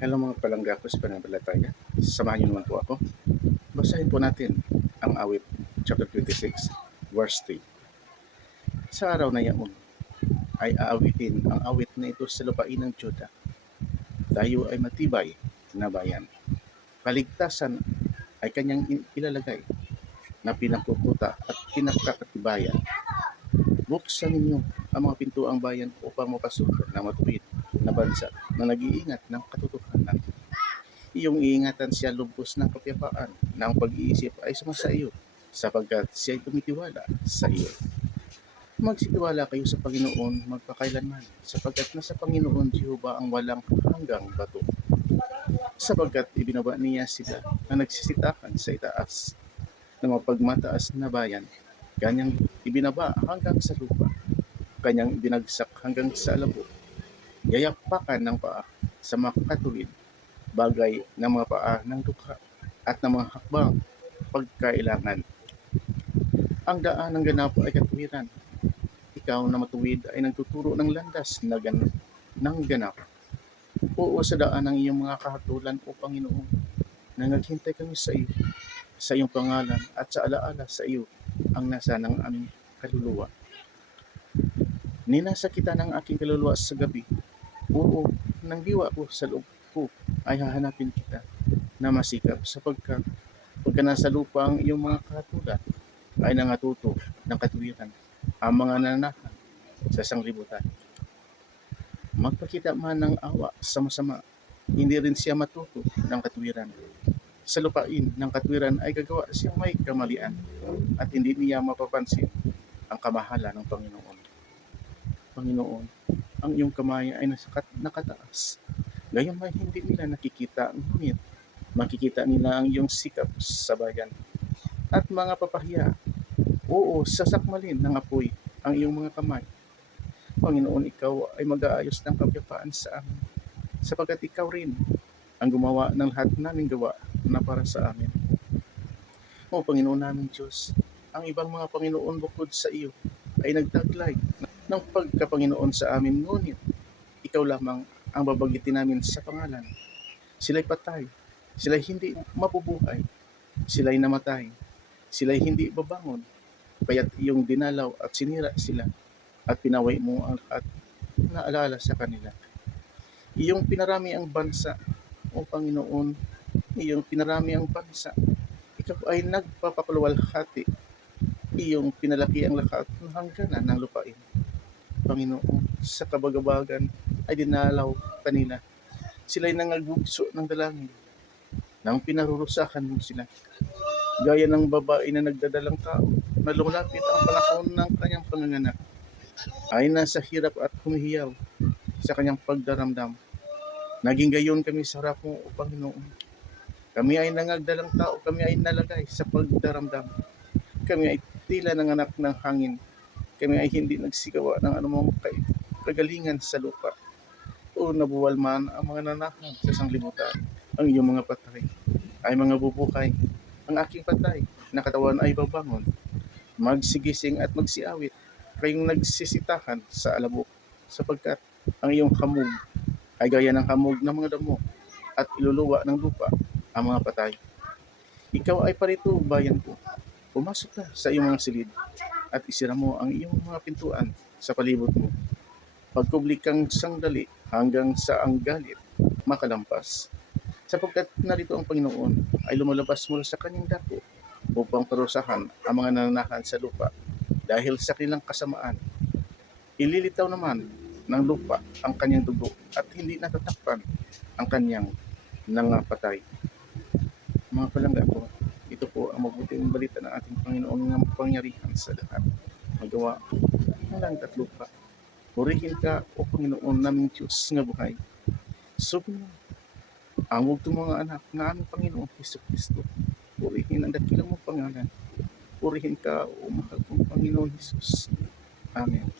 Hello mga palangga ko sa pananampalataya. Samahan niyo naman po ako. Basahin po natin ang awit chapter 26 verse 3. Sa araw na yaon ay aawitin ang awit na ito sa lupain ng Juda. Tayo ay matibay na bayan. Kaligtasan ay kanyang ilalagay na pinakukuta at pinakakatibayan. Buksan ninyo ang mga pintuang bayan upang mapasok na matuwid na bansa na nag-iingat ng katotohanan. Iyong iingatan siya lubos ng kapayapaan na ang pag-iisip ay sumasa iyo sapagkat siya ay tumitiwala sa iyo. Magsitiwala kayo sa Panginoon magpakailanman sapagkat nasa Panginoon Jehova ang walang hanggang bato. Sapagkat ibinaba niya sila na nagsisitakan sa itaas ng mapagmataas na bayan. Kanyang ibinaba hanggang sa lupa. Kanyang ibinagsak hanggang sa alabo yayapakan ng paa sa makatuwid, bagay ng mga paa ng dukha at ng mga hakbang pagkailangan. Ang daan ng ganap ay katuwiran. Ikaw na matuwid ay nagtuturo ng landas na gan ng ganap. Oo sa daan ng iyong mga kahatulan o Panginoon na naghintay kami sa iyo, sa iyong pangalan at sa alaala sa iyo ang nasa ng aming kaluluwa. Ninasa kita ng aking kaluluwa sa gabi Oo, nang diwa ko sa loob ko ay hahanapin kita na masikap sapagkat pagka nasa lupa ang iyong mga katulad ay nangatuto ng katuwiran ang mga nanahan sa sanglibutan. Magpakita man ng awa sa masama, hindi rin siya matuto ng katuwiran. Sa lupain ng katwiran ay gagawa siyang may kamalian at hindi niya mapapansin ang kamahalan ng Panginoon. Panginoon, ang iyong kamay ay nasakat, nakataas. Gayon may hindi nila nakikita, ngunit makikita nila ang iyong sikap sa bayan. At mga papahiya, oo, sasakmalin ng apoy ang iyong mga kamay. Panginoon, ikaw ay mag-aayos ng kapayapaan sa amin, sapagkat ikaw rin ang gumawa ng lahat naming gawa na para sa amin. O Panginoon namin Diyos, ang ibang mga Panginoon bukod sa iyo ay nagtaglay ng pagkapanginoon sa amin, ngunit ikaw lamang ang babagitin namin sa pangalan. Sila'y patay, sila'y hindi mabubuhay, sila'y namatay, sila'y hindi babangon, kaya't iyong dinalaw at sinira sila at pinaway mo ang lahat na alaala sa kanila. Iyong pinarami ang bansa, o Panginoon, iyong pinarami ang bansa. Ikaw ay nagpapakulwalhati, iyong pinalaki ang lahat ng hangganan ng lupain. Panginoon, sa kabagabagan ay dinalaw kanila. Sila'y nangagugso ng dalangin nang pinarurusakan mo sila. Gaya ng babae na nagdadalang tao na lumapit ang panahon ng kanyang panganganak ay nasa hirap at humihiyaw sa kanyang pagdaramdam. Naging gayon kami sa harap mo, O Panginoon. Kami ay nangagdalang tao, kami ay nalagay sa pagdaramdam. Kami ay tila ng anak ng hangin kami ay hindi nagsigawa ng anumang kagalingan sa lupa. O nabuwal man ang mga nanahan sa sanglibutan. Ang iyong mga patay ay mga bubuhay. Ang aking patay na katawan ay babangon. Magsigising at magsiawit. Kayong nagsisitahan sa alabok sapagkat ang iyong hamog ay gaya ng hamog ng mga damo at iluluwa ng lupa ang mga patay. Ikaw ay parito, bayan ko. Pumasok ka sa iyong mga silid at isira mo ang iyong mga pintuan sa palibot mo. Pagkubli kang sandali hanggang sa ang galit makalampas. Sapagkat narito ang Panginoon ay lumalabas mula sa kanyang dako upang parusahan ang mga nananahan sa lupa dahil sa kanilang kasamaan. Ililitaw naman ng lupa ang kanyang dugo at hindi natatakpan ang kanyang nangapatay. Mga palangga ko, ito po ang mabuting balita ng ating Panginoon ng pangyarihan sa lahat. Magawa ng langit at lupa. Purihin ka, O Panginoon naming Diyos nga buhay. Mo ang wagtong mga anak na aming Panginoon Hesus Kristo. Purihin ang dakilang mong pangalan. Purihin ka, O mahal kong Panginoon Jesus. Amen.